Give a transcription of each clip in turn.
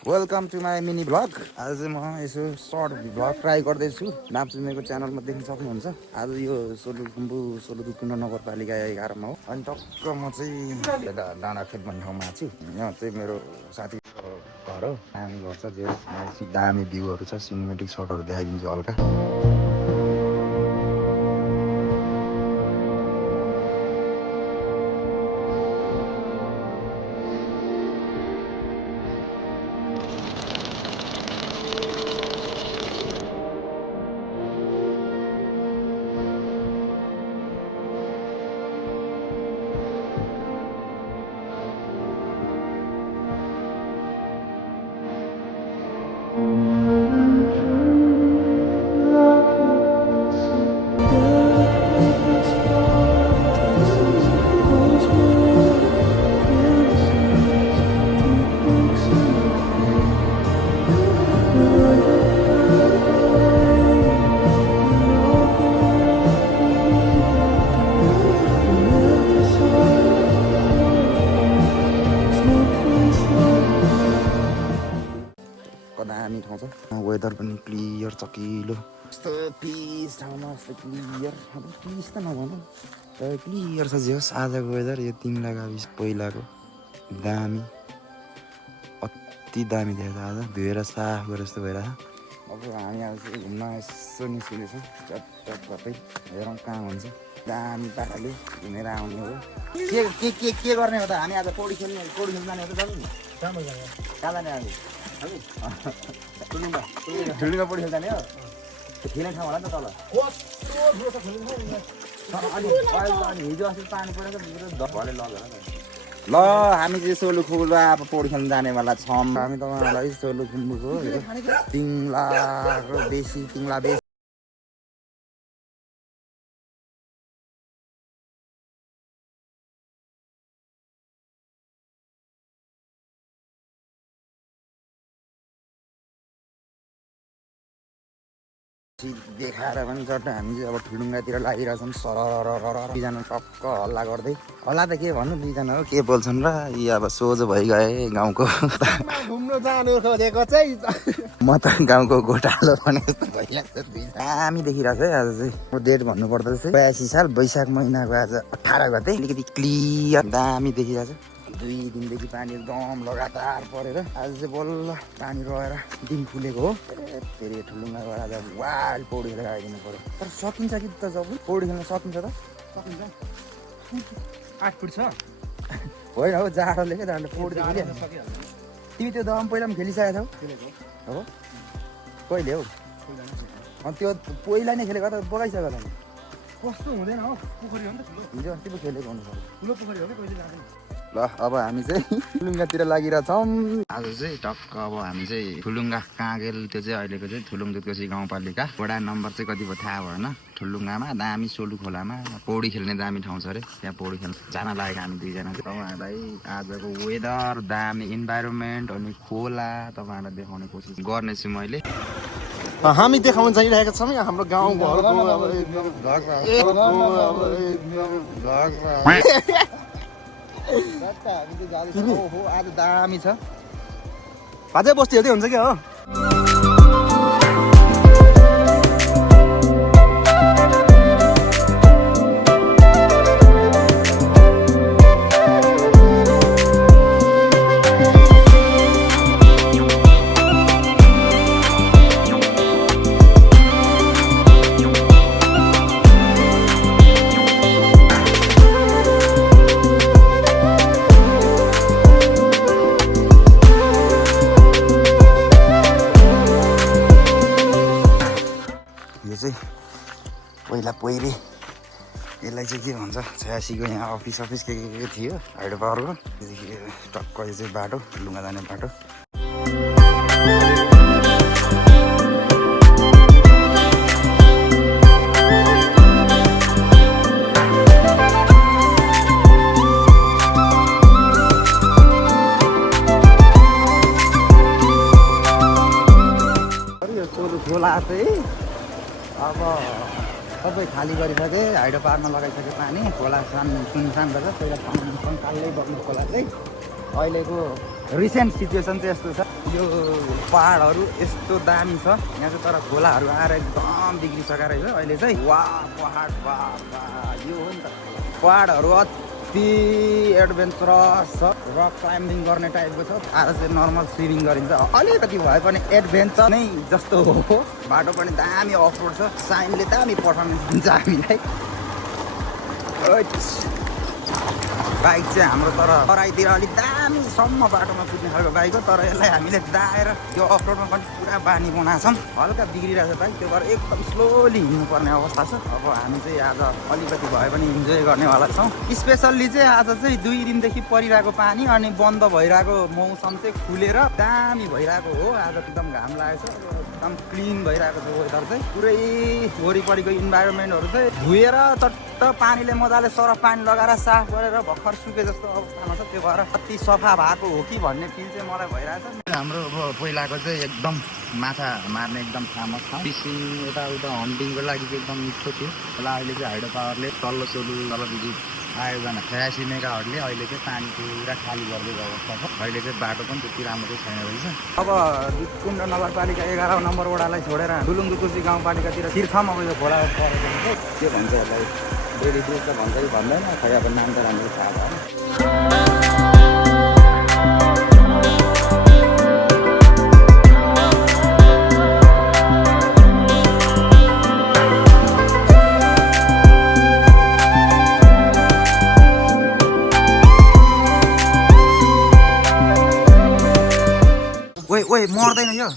Welcome to my mini vlog. आज चाहिँ म यसो सर्ट भ्लग ट्राई गर्दैछु। नाप्चुमेको च्यानलमा देख्न सक्नुहुन्छ। आज यो सोलुखुम्बु नगरपालिका 11 मा हो। अनि टक्क म चाहिँ यता डाँडाखेत भन्ने ठाउँमा छु। यहाँ चाहिँ मेरो साथीको घर हो। दामी घर छ, जे दामी भ्यूहरू छ। सिनेमेटिक सर्टहरू देखाइदिन्छु हल्का। दामी ठाउँ छ। वेदर पनि क्लियर चकिलो। यस्तो पिस ठाउँमा यस्तो क्लियर, अब पिस त नभनौँ तर क्लियर छ। जे होस् आजको वेदर यो तिमीलाई गाविस पहिलाको दामी, अति दामी देखेको छ। आज धोएर साफ गरेर जस्तो भइरहेछ। अब हामी आज चाहिँ घुम्न यसो निस्किँदैछौँ चटचट गर्दै। हेरौँ कहाँ हुन्छ। दामी पाराले घुमेर आउने हो। के गर्ने हो त? हामी आज पौडी खेल्ने जाने हो त? चल्नु कहाँ जाने? आज ठुलुङ्गा पौडी खेल्न जाने हो। खेल्ने ठाउँ होला नि त तल। अनि हिजो अस्ति पानी परेको भले लगेर ल हामी चाहिँ सोलुखुम्बु अब पौडी खेल्न जानेवाला छौँ। हामी तपाईँहरूलाई सोलुखुम्बुको तिङ्ला बेसी देखाएर पनि चट्ट हामी चाहिँ अब ठुलुङ्गातिर लागिरहेछौँ। सरर दुईजना टक्क हल्ला गर्दै। हल्ला त के भन्नु, दुईजना हो के बोल्छन् र। यी अब सोझो भइगए गाउँको। घुम्नु जानु खोजेको चाहिँ म त गाउँको गोटालो भने जस्तो भइरहेको छ। दामी देखिरहेको छ है। आज चाहिँ म डेट भन्नुपर्दा चाहिँ 82 साल वैशाख महिनाको आज 18 गते। अलिकति क्लियर दामी देखिरहेको छ। 2 दिनदेखि पानी एकदम लगातार परेर आज चाहिँ बल्ल पानी रहेर दिन फुलेको हो। फेरि ठुलुङ्गाबाट आज वाइल्ड पौडी खेलेर आइदिनु पऱ्यो। तर सकिन्छ कि त जब पौडी खेल्न सकिन्छ त? सकिन्छ। 8 फुट छ होइन हो, जाडोले क्या जाडोले पौडी त खेलिहाल्छ। तिमी त्यो दम पहिला पनि खेलिसकेको छौ हो? कहिले हौ? अनि त्यो पहिला नै खेलेको त बगाइसक्यो त? कस्तो हुँदैन हो, पोखरी हो नि त ठुलो। हिजो अस्ति पो खेलेको हुनुपर्छ। ठुलो पोखरी हो कि कहिले जाँदैन। ल अब हामी चाहिँ ठुलुङ्गातिर लागिरहेछौँ। आज चाहिँ टक्क अब हामी चाहिँ ठुलुङ्गा काँगेल, त्यो चाहिँ अहिलेको चाहिँ थुलुङ दुधकोसी गाउँपालिका वडा नम्बर चाहिँ कति भयो थाहा भएन। ठुलुङ्गामा दामी सोलु खोलामा पौडी खेल्ने दामी ठाउँ छ अरे। त्यहाँ पौडी खेल्न जान लागेको हामी दुईजना चाहिँ। तपाईँहरूलाई आजको वेदर, दामी इन्भाइरोमेन्ट अनि खोला तपाईँहरूलाई देखाउने कोसिस गर्नेछु मैले। हामी देखाउन जाइरहेका छौँ हाम्रो गाउँ घरको आज दामी छ। बाजे बस्ती हेर्दै हुन्छ क्या हो। यो चाहिँ पहिला पहिरे, यसलाई चाहिँ के भन्छ, 86को यहाँ अफिस के थियो हाइड्रो पावरको। टक्क यो चाहिँ बाटो, ठुलुङ्गा जाने बाटो। खोला चाहिँ अब सबै खाली गरिसके, हाइड्रो पावरमा लगाइसके पानी। खोला सुनसान रहेछ। पहिला पानी कालै बग्ने खोला चाहिँ अहिलेको रिसेन्ट सिचुएसन चाहिँ यस्तो छ, यो पहाडहरू यस्तो दामी छ यहाँ चाहिँ, तर खोलाहरू आएर एकदम बिग्रिसकेर रहेछ अहिले चाहिँ। वा पहाड वा यो हो नि त, पहाडहरू अति एडभेन्चरस छ, रक क्लाइम्बिङ गर्ने टाइपको छ। आज चाहिँ नर्मल स्विमिङ गरिन्छ, अलिकति भए पनि एडभेन्चर नै जस्तो हो। बाटो पनि दामी अफ रोड छ, साइनले दामी पर्फर्मेन्स दिन्छ हामीलाई। बाइक चाहिँ हाम्रो तर तराईतिर अलिक दामीसम्म बाटोमा कुद्ने खालको बाइक हो, तर यसलाई हामीले दाएर त्यो अफरोडमा पनि पुरा बानी बनाएको छौँ। हल्का बिग्रिरहेको छ बाइक, त्यो भएर एकदम स्लोली हिँड्नुपर्ने अवस्था छ। अब हामी चाहिँ आज अलिकति भए पनि इन्जोय गर्नेवाला छौँ। स्पेसल्ली चाहिँ आज चाहिँ 2 दिनदेखि परिरहेको पानी अनि बन्द भइरहेको मौसम चाहिँ खुलेर दामी भइरहेको हो। आज एकदम घाम लागेको छ, एकदम क्लिन भइरहेको छ वेदर चाहिँ। पुरै वरिपरिको इन्भाइरोमेन्टहरू चाहिँ धुएर चट्ट पानीले मजाले सरफ पानी लगाएर साफ गरेर भर्खर सुके जस्तो अवस्थामा छ। त्यो भएर अति सफा भएको हो कि भन्ने फिल चाहिँ मलाई भइरहेछ। हाम्रो अब पहिलाको चाहिँ एकदम माछा मार्ने एकदम फेमस छ, फिसिङ यताउता हन्टिङको लागि चाहिँ एकदम मिठो थियो। होला अहिले चाहिँ हाइड्रो पावरले तल्लो सोलु तलदेखि आयोजना फ्यासी मेगाहरूले अहिले चाहिँ पानी पुरा खाली गरिदिएको अवस्था छ। अहिले चाहिँ बाटो पनि त्यति राम्रो चाहिँ छैन रहेछ। अब कुण्ड नगरपालिका 11 नम्बर वडालाई छोडेर दुलुङदुकुसी गाउँपालिकातिर तीर्थम अब यो खोला परेको के भन्छ यसलाई, डेली ब्रिज त भन्छ कि भन्दैन, खै अब नाम त राम्रो थाहा भएन। ओए मर्दैन यो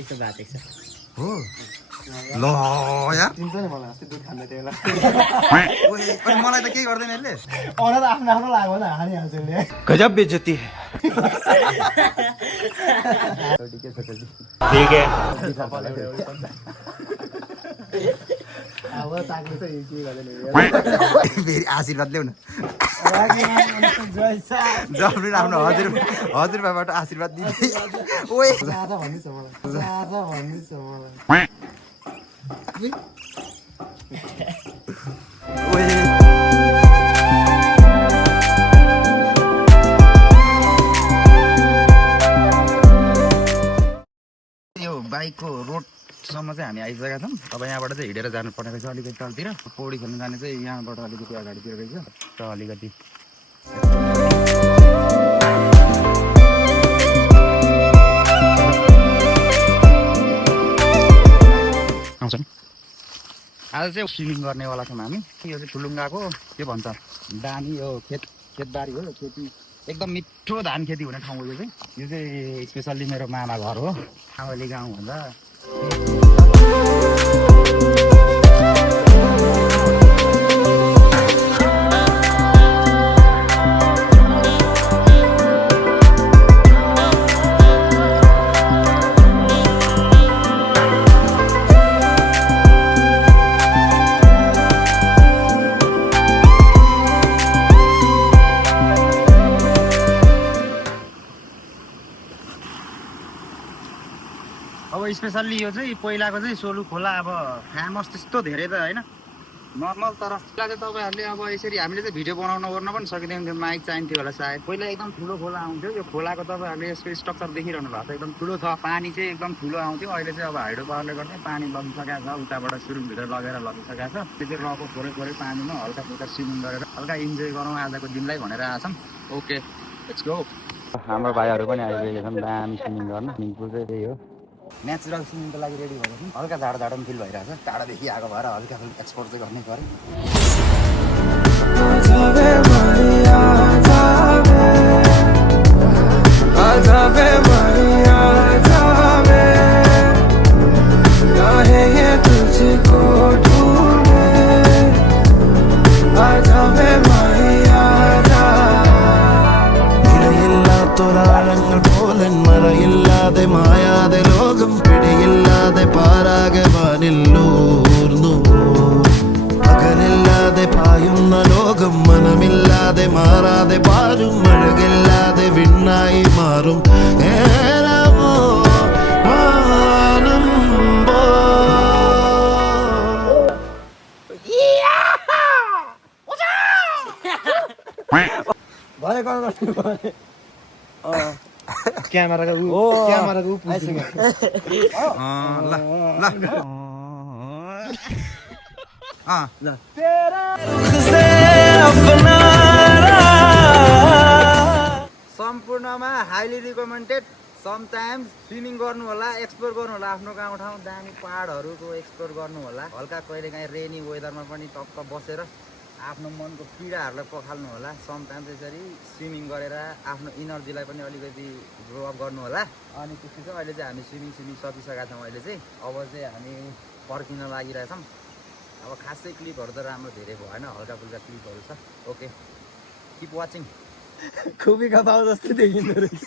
यस्तो बातेको छ हो ल यार। चिन्छ नि मलाई अस्ति दुध खाँदै थियो ओए मलाई त केही गर्दैन यसले, अनर आफ्नो आफ्नो लाग्यो नि हानिहाल्छ यसले। गजब बेइज्जती ठीक है अब ताक्नु चाहिँ के गर्दैन फेरि आशीर्वाद ल्याउ न, जय सा जबले आफ्नो हजुरबाबाट आशीर्वाद दिन्छ। ओए जाजा भन्दैछ मलाई, जाजा भन्दैछ मलाई। ओए यो बाइकको रोडसम्म चाहिँ हामी आइसकेका छौँ। अब यहाँबाट चाहिँ हिँडेर जानुपर्ने रहेछ अलिकति तलतिर। पौडी खेल्न जाने चाहिँ यहाँबाट अलिकति अगाडितिर रहेछ र अलिकति आउँछ नि। आज चाहिँ स्विमिङ गर्नेवाला छौँ हामी। यो चाहिँ ठुलुङ्गाको के भन्छ दानी, यो खेतबारी हो, खेती एकदम मिठो धान खेती हुने ठाउँ हो यो चाहिँ। यो चाहिँ स्पेसल्ली मेरो मामा घर हो, कावली गाउँ भन्दा। अब स्पेसल्ली यो चाहिँ पहिलाको चाहिँ सोलु खोला अब फेमस त्यस्तो धेरै त होइन, नर्मल। तर पहिला चाहिँ तपाईँहरूले अब यसरी हामीले चाहिँ भिडियो बनाउन ओर्न पनि सकिँदैन थियो, माइक चाहिन्थ्यो होला सायद। पहिला एकदम ठुलो खोला आउँथ्यो। यो खोलाको तपाईँहरूले यसको स्ट्रक्चर देखिरहनु भएको छ, एकदम ठुलो छ, पानी चाहिँ एकदम ठुलो आउँथ्यो। अहिले चाहिँ अब हाइड्रो पावरले गर्दा पानी लगिसकेको छ, उताबाट सुरुङभित्र लगेर लगिसकेको छ। त्यो चाहिँ रको थोरै पानीमा हल्का फुल्का स्विमिङ गरेर हल्का इन्जोय गरौँ आजको दिनलाई भनेर आएछौँ। Okay let's go. हाम्रो भाइहरू पनि आइसकेका छन् दामी स्विमिङ गर्न। स्विमिङ पुल चाहिँ त्यही हो, नेचुरल स्विमिङको लागि रेडी भएको छौँ। हल्का जाडो पनि फिल भइरहेको छ, टाढादेखि आएको भएर हल्का फुल्का एक्सपोर्ट चाहिँ गर्नै पऱ्यो। തോരാഴങ്ങൾ പോലൻ മറയില്ലാതെ മായാതെ ലോകം പിടിയില്ലാതെ പാരാകെ വാനില്ലൂർന്നു പകലില്ലാതെ പായുന്ന ലോകം മനമില്ലാതെ മാറാതെ പാരും അഴകില്ലാതെ വിണ്ണായി മാറും ഏരമോ മാനം भयो क्यामेराको ल ल सम्पूर्णमा हाइली रिकमेन्डेड समटाइम्स स्विमिङ गर्नु होला, एक्सप्लोर गर्नु होला आफ्नो गाउँठाउँ दामी पहाडहरूको एक्सप्लोर गर्नु होला। हल्का कहिलेकाहीँ रेनी वेदरमा पनि टक्क बसेर आफ्नो मनको पीडाहरूलाई पखाल्नु होला। समटाइम्स यसरी स्विमिङ गरेर आफ्नो इनर्जीलाई पनि अलिकति ग्रो अप गर्नु होला। अनि त्यसपछि चाहिँ अहिले चाहिँ हामी स्विमिङ सकिसकेका छौँ। अहिले चाहिँ अब चाहिँ हामी फर्किन लागिरहेछौँ। अब खासै क्लिपहरू त राम्रो धेरै भएन, हल्का फुल्का क्लिपहरू छ। Okay, keep watching. खुबीका भाउ जस्तै देखिँदो रहेछ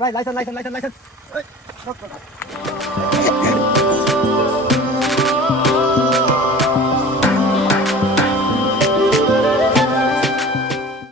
भाइ लाइसेन्स